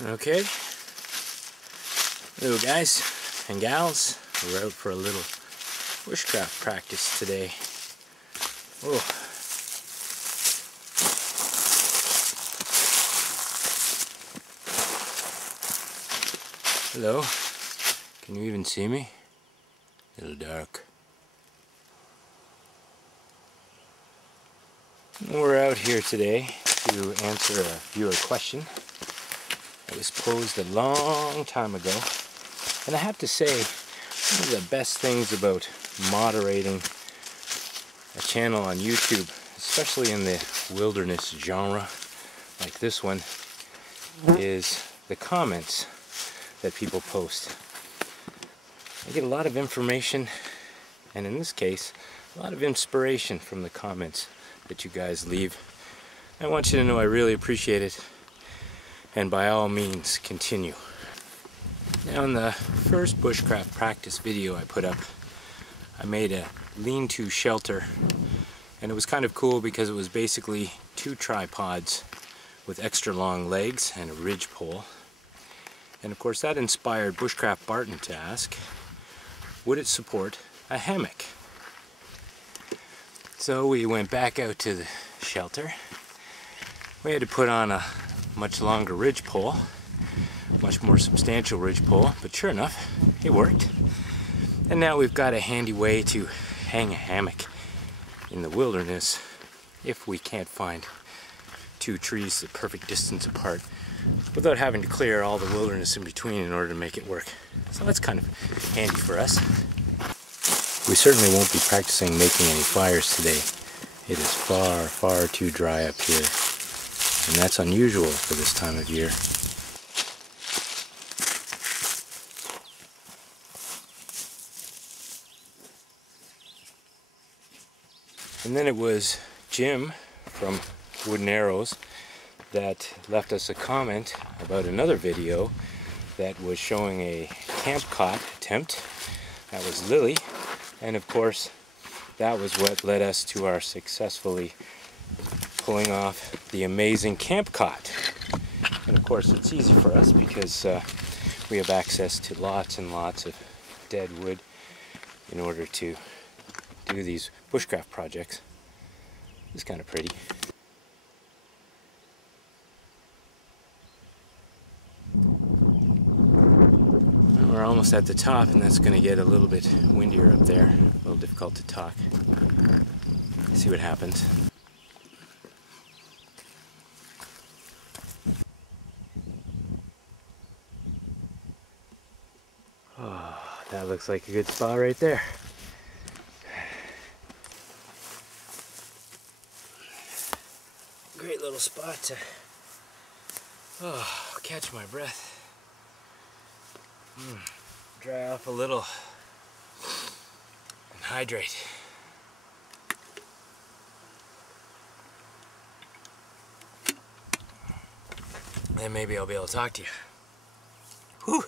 Okay, hello guys and gals, we're out for a little bushcraft practice today. Oh. Hello, can you even see me? A little dark. We're out here today to answer a viewer question that was posed a long time ago. And I have to say, one of the best things about moderating a channel on YouTube, especially in the wilderness genre like this one, is the comments that people post. I get a lot of information, and in this case, a lot of inspiration from the comments that you guys leave. I want you to know I really appreciate it, and by all means continue. Now, in the first bushcraft practice video I put up, I made a lean-to shelter, and it was kind of cool because it was basically 2 tripods with extra long legs and a ridge pole. And of course that inspired Bushcraft Barton to ask, would it support a hammock? So we went back out to the shelter. We had to put on a much longer ridge pole, much more substantial ridge pole, but sure enough, it worked. And now we've got a handy way to hang a hammock in the wilderness if we can't find 2 trees the perfect distance apart without having to clear all the wilderness in between in order to make it work. So that's kind of handy for us. We certainly won't be practicing making any fires today. It is far, far too dry up here, and that's unusual for this time of year. And then it was Jim from Wooden Arrows that left us a comment about another video that was showing a camp cot attempt. That was Lily, and of course that was what led us to our successfully pulling off the amazing camp cot. And of course it's easy for us because we have access to lots and lots of dead wood in order to do these bushcraft projects. It's kind of pretty. We're almost at the top, and that's going to get a little bit windier up there. A little difficult to talk. See what happens. Oh, that looks like a good spot right there. Great little spot to catch my breath. Dry off a little and hydrate. Then maybe I'll be able to talk to you. Whew.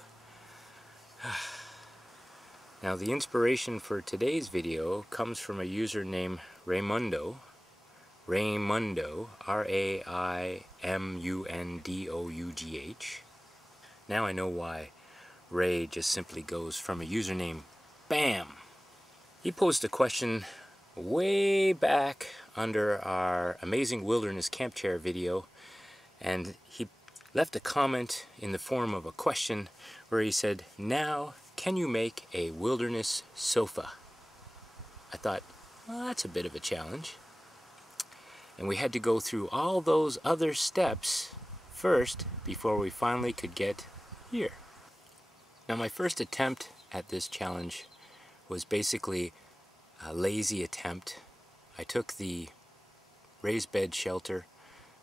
Now the inspiration for today's video comes from a user named Raimundo, R-A-I-M-U-N-D-O-U-G-H. Now I know why Ray just simply goes from a username BAM. He posed a question way back under our Amazing Wilderness Camp Chair video, and he left a comment in the form of a question where he said, now can you make a wilderness sofa? I thought, well, that's a bit of a challenge. And we had to go through all those other steps first before we finally could get here. Now my first attempt at this challenge was basically a lazy attempt. I took the raised bed shelter,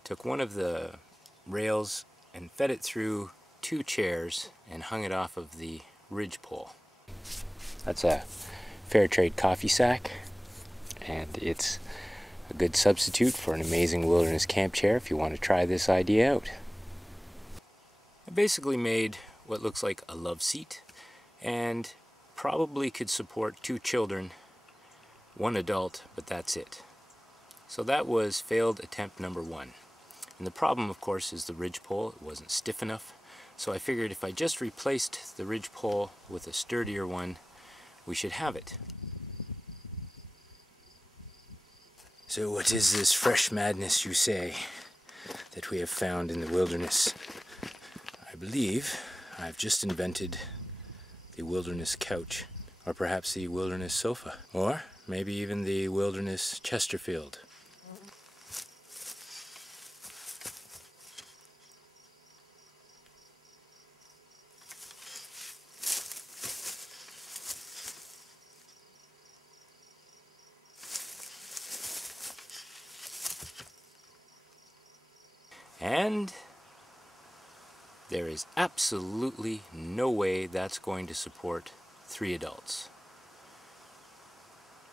took one of the rails and fed it through 2 chairs and hung it off of the ridge pole. That's a fair trade coffee sack, and it's a good substitute for an amazing wilderness camp chair if you want to try this idea out. I basically made what looks like a love seat, and probably could support 2 children, 1 adult, but that's it. So that was failed attempt number 1. And the problem, of course, is the ridgepole. It wasn't stiff enough. So I figured if I just replaced the ridgepole with a sturdier one, we should have it. So what is this fresh madness, you say, that we have found in the wilderness? I believe I've just invented the wilderness couch, or perhaps the wilderness sofa, or maybe even the wilderness Chesterfield. And there is absolutely no way that's going to support 3 adults.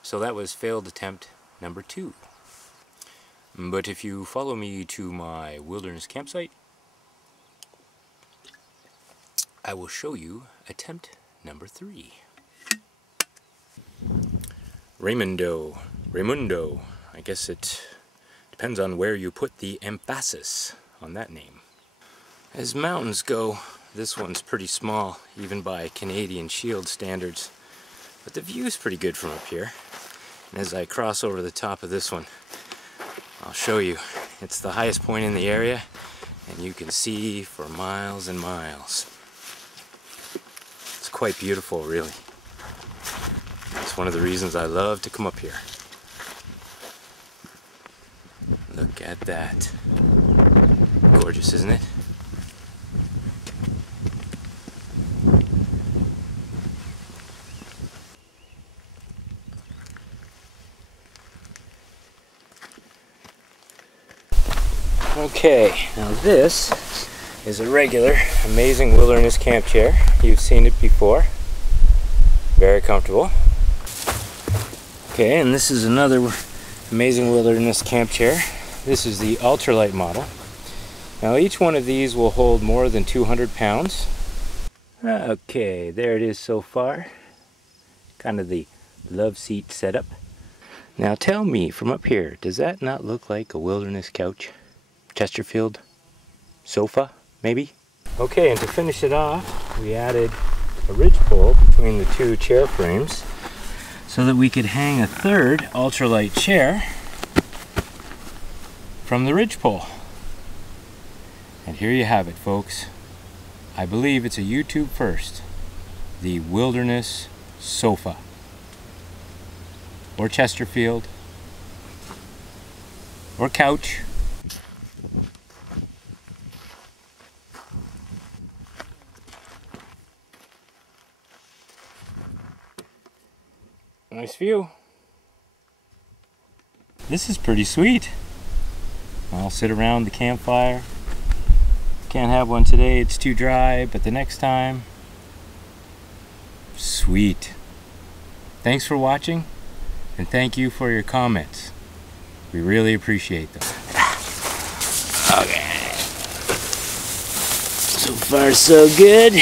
So that was failed attempt number 2. But if you follow me to my wilderness campsite, I will show you attempt number 3. Raimundo. I guess it depends on where you put the emphasis on that name. As mountains go, this one's pretty small, even by Canadian Shield standards. But the view's pretty good from up here. And as I cross over the top of this one, I'll show you. It's the highest point in the area, and you can see for miles and miles. It's quite beautiful, really. It's one of the reasons I love to come up here. Look at that. Gorgeous, isn't it? Okay, now this is a regular Amazing Wilderness camp chair. You've seen it before. Very comfortable. Okay, and this is another Amazing Wilderness camp chair. This is the ultralight model. Now each one of these will hold more than 200 pounds. Okay, there it is so far. Kind of the love seat setup. Now tell me, from up here, does that not look like a wilderness couch? Chesterfield? Sofa, maybe? Okay, and to finish it off, we added a ridgepole between the 2 chair frames so that we could hang a third ultralight chair from the ridgepole. And here you have it, folks. I believe it's a YouTube first. The wilderness sofa. Or Chesterfield. Or couch. Nice view. This is pretty sweet. I'll sit around the campfire. Can't have one today, it's too dry, but the next time, sweet. Thanks for watching, and thank you for your comments. We really appreciate them. Okay. So far, so good.